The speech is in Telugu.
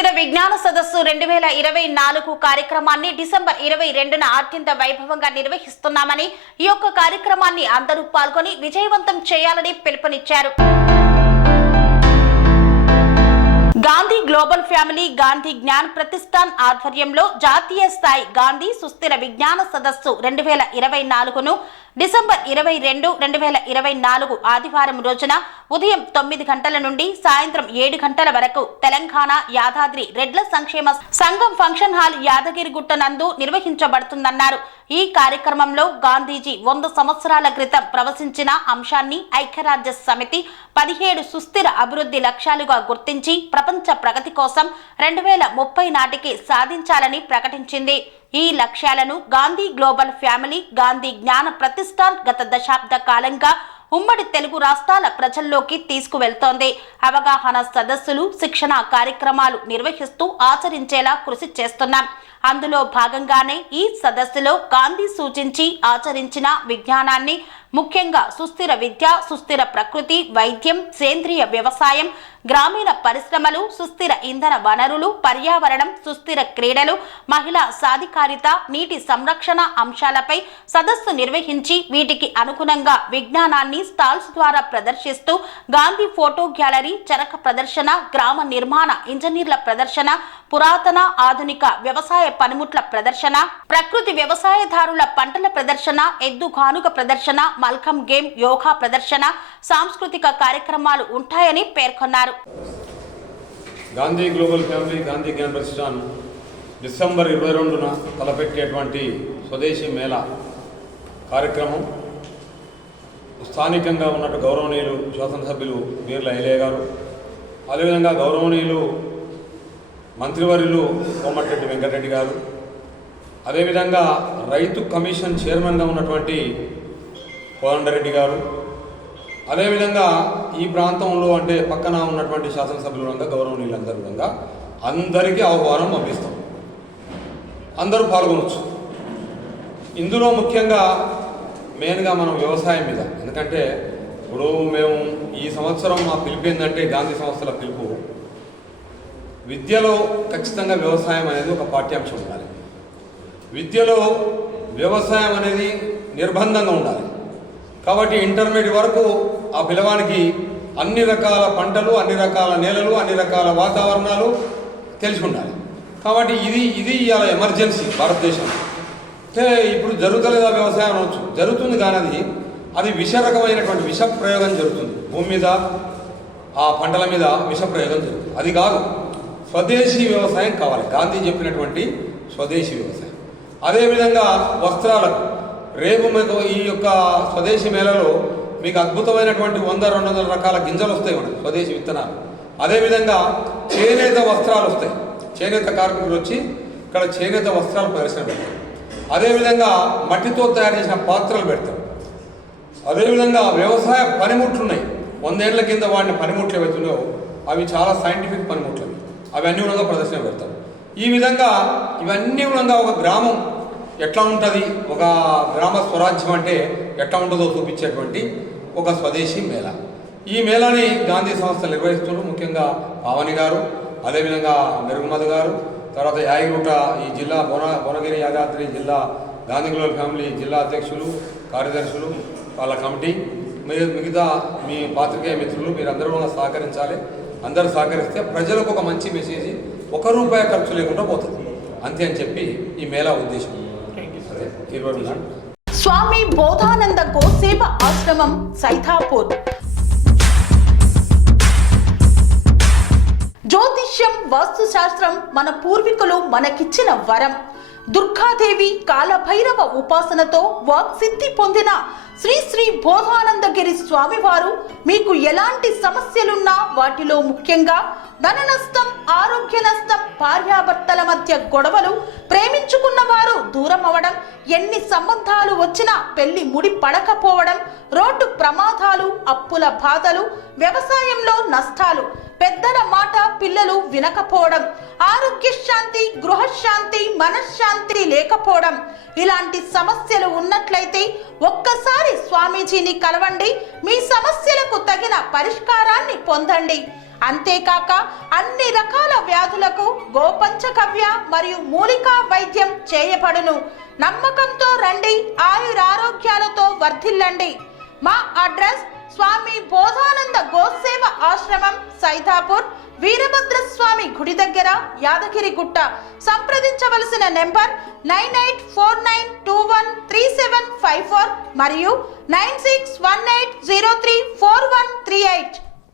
సుస్థిర విజ్ఞాన సదస్సు 2024 కార్యక్రమాన్ని డిసెంబర్ 22న అత్యంత వైభవంగా నిర్వహిస్తున్నామని ఈ యొక్క కార్యక్రమాన్ని అందరూ పాల్గొని విజయవంతం చేయాలని పిలుపునిచ్చారు. గాంధీ గ్లోబల్ ఫ్యామిలీ గాంధీ జ్ఞాన్ ప్రతిష్టాన్ ఆధ్వర్యంలో జాతీయ స్థాయి గాంధీ సుస్థిర విజ్ఞాన సదస్సు 2024ను డిసెంబర్ 22, 2024 ఆదివారం రోజున ఉదయం 9 గంటల నుండి సాయంత్రం 7 గంటల వరకు తెలంగాణ యాదాద్రి రెడ్ల సంక్షేమ సంఘం ఫంక్షన్ హాల్ యాదగిరిగుట్ట నందు నిర్వహించబడుతుందన్నారు. ఈ కార్యక్రమంలో గాంధీజీ 100 సంవత్సరాల క్రితం ప్రవచించిన అంశాన్ని ఐక్యరాజ్య సమితి 17 సుస్థిర అభివృద్ధి లక్ష్యాలుగా గుర్తించి ప్రపంచ ప్రగతి కోసం 2030 నాటికి సాధించాలని ప్రకటించింది. ఈ లక్ష్యాలను గాంధీ గ్లోబల్ ఫ్యామిలీ గాంధీ జ్ఞాన ప్రతిష్టాన్ గత దశాబ్ద కాలంగా ఉమ్మడి తెలుగు రాష్ట్రాల ప్రజల్లోకి తీసుకువెళ్తోంది. అవగాహన సదస్సులు, శిక్షణ కార్యక్రమాలు నిర్వహిస్తూ ఆచరించేలా కృషి చేస్తున్నాం. అందులో భాగంగానే ఈ సదస్సులో గాంధీ సూచించి ఆచరించిన విజ్ఞానాన్ని, ముఖ్యంగా సుస్థిర విద్య, సుస్థిర ప్రకృతి, వైద్యం, సేంద్రియ వ్యవసాయం, గ్రామీణ పరిశ్రమలు, సుస్థిర ఇంధన వనరులు, పర్యావరణం, సుస్థిర క్రీడలు, మహిళా సాధికారిత, నీటి సంరక్షణ అంశాలపై సదస్సు నిర్వహించి వీటికి అనుగుణంగా విజ్ఞానాన్ని స్టాల్స్ ద్వారా ప్రదర్శిస్తూ గాంధీ ఫోటో గ్యాలరీ, చరక ప్రదర్శన, గ్రామ నిర్మాణ ఇంజనీర్ల ప్రదర్శన, పురాతన ఆధునిక వ్యవసాయ పనిముట్ల ప్రదర్శన, ప్రకృతి వ్యవసాయదారుల పంటల ప్రదర్శన, ఎద్దు కానుక ప్రదర్శన, మల్కం గేమ్, యోగా ప్రదర్శన, సాంస్కృతిక కార్యక్రమాలు ఉంటాయని పేర్కొన్నారు. గాంధీ గ్లోబల్ ఫ్యామిలీ గాంధీ జ్ఞాన ప్రతిష్టాన్ డిసెంబర్ 22న తలపెట్టేటువంటి స్వదేశీ మేళా కార్యక్రమం స్థానికంగా ఉన్నట్టు గౌరవనీయులు శాసనసభ్యులు బీర్ల ఐలయ్య గారు, అదేవిధంగా గౌరవనీయులు మంత్రివర్యులు కోమటిరెడ్డి వెంకటరెడ్డి గారు, అదేవిధంగా రైతు కమిషన్ చైర్మన్గా ఉన్నటువంటి కోదండరెడ్డి గారు, అదేవిధంగా ఈ ప్రాంతంలో అంటే పక్కన ఉన్నటువంటి శాసనసభ్యులంగా గౌరవనీయులందరూ అందరికీ ఆహ్వానం పంపిస్తాం. అందరూ పాల్గొనవచ్చు. ఇందులో ముఖ్యంగా మెయిన్గా మనం వ్యవసాయం మీద, ఎందుకంటే ఇప్పుడు మేము ఈ సంవత్సరం మా పిలుపు ఏంటంటే గాంధీ సంస్థల పిలుపు, విద్యలో ఖచ్చితంగా వ్యవసాయం అనేది ఒక పాఠ్యాంశం ఉండాలి. విద్యలో వ్యవసాయం అనేది నిర్బంధంగా ఉండాలి. కాబట్టి ఇంటర్మీడియట్ వరకు ఆ పిల్లవానికి అన్ని రకాల పంటలు, అన్ని రకాల నేలలు, అన్ని రకాల వాతావరణాలు తెలిసి ఉండాలి. కాబట్టి ఇది ఇవాళ ఎమర్జెన్సీ భారతదేశంలో. అంటే ఇప్పుడు జరుగుతలేదా వ్యవసాయం అనవచ్చు, జరుగుతుంది కానీ అది విష రకమైనటువంటి విష ప్రయోగం జరుగుతుంది. భూమి మీద ఆ పంటల మీద విష ప్రయోగం జరుగుతుంది. అది కాదు, స్వదేశీ వ్యవసాయం కావాలి. గాంధీ చెప్పినటువంటి స్వదేశీ వ్యవసాయం. అదేవిధంగా వస్త్రాలకు రేపు మీకు ఈ యొక్క స్వదేశీ మేళలో మీకు అద్భుతమైనటువంటి 100-200 రకాల గింజలు వస్తాయి మనకు, స్వదేశీ విత్తనాలు. అదేవిధంగా చేనేత వస్త్రాలు వస్తాయి. చేనేత కార్మికులు వచ్చి ఇక్కడ చేనేత వస్త్రాలు ప్రదర్శన పెడతారు. అదేవిధంగా మట్టితో తయారు చేసిన పాత్రలు పెడతారు. అదేవిధంగా వ్యవసాయ పనిముట్లు ఉన్నాయి. 100 ఏళ్ల కింద వాడిన పనిముట్లు ఏవైతున్నాయో అవి చాలా సైంటిఫిక్ పనిముట్లు, అవి అన్ని విధంగా ప్రదర్శన పెడతారు. ఈ విధంగా ఇవన్నీ విధంగా ఒక గ్రామం ఎట్లా ఉంటుంది, ఒక గ్రామ స్వరాజ్యం అంటే ఎట్లా ఉంటుందో చూపించేటువంటి ఒక స్వదేశీ మేళా. ఈ మేళాని గాంధీ సంస్థలు నిర్వహిస్తున్నారు. ముఖ్యంగా పావని గారు, అదేవిధంగా మెరుగుమధు గారు, తర్వాత యాదగిరిగుట్ట ఈ జిల్లా భువనగిరి యాదాద్రి జిల్లా గాంధీ గ్లోబల్ ఫ్యామిలీ జిల్లా అధ్యక్షులు, కార్యదర్శులు, వాళ్ళ కమిటీ, మిగతా మీ పాత్రికేయ మిత్రులు మీరందరూ సహకరించాలి. అందరూ సహకరిస్తే ప్రజలకు ఒక మంచి మెసేజ్, ₹1 ఖర్చు లేకుండా పోతుంది అంతే అని చెప్పి ఈ మేళా ఉద్దేశం. స్వామి బోధానంద గోసేవ ఆశ్రమం సైథాపూర్. జ్యోతిష్యం, వాస్తుశాస్త్రం మన పూర్వీకులు మనకిచ్చిన వరం. దుర్గాదేవి, కాలభైరవ ఉపాసనతో వాక్సిద్ధి పొందిన శ్రీ శ్రీ బోధానందగిరి స్వామివారు మీకు ఎలాంటి సమస్యలున్నా, వాటిలో ముఖ్యంగా ధన నష్టం, ఆరోగ్య నష్టం, భార్యాభర్తల మధ్య గొడవలు, ప్రేమించుకున్న వారు దూరం అవడం, ఎన్ని సంబంధాలు వచ్చినా పెళ్లి ముడి పడకపోవడం, రోడ్డు ప్రమాదాలు, అప్పుల బాధలు, వ్యవసాయంలో నష్టాలు, పెద్దల మాట పిల్లలు వినకపోవడం, ఆరోగ్య శాంతి, గృహశాంతి, మనశ్శాంతి లేకపోవడం, ఇలాంటి సమస్యలు ఉన్నట్లయితే ఒక్కసారి స్వామీజీని కలవండి. మీ సమస్యలకు తగిన పరిష్కారాన్ని పొందండి. అంతేకాక అన్ని రకాల వ్యాధులకు గోపంచకవ్య మరియు మూలికా వైద్యం చేయబడును. నమ్మకంతో రండి, ఆయురారోగ్యాలతో వర్ధిల్లండి. మా అడ్రస్ స్వామి బోధానంద గోసేవ ఆశ్రమం, సైదాపూర్, వీరభద్రస్వామి గుడి దగ్గర, యాదగిరిగుట్ట. సంప్రదించవలసిన నెంబర్ 9849213754 మరియు 9618034138.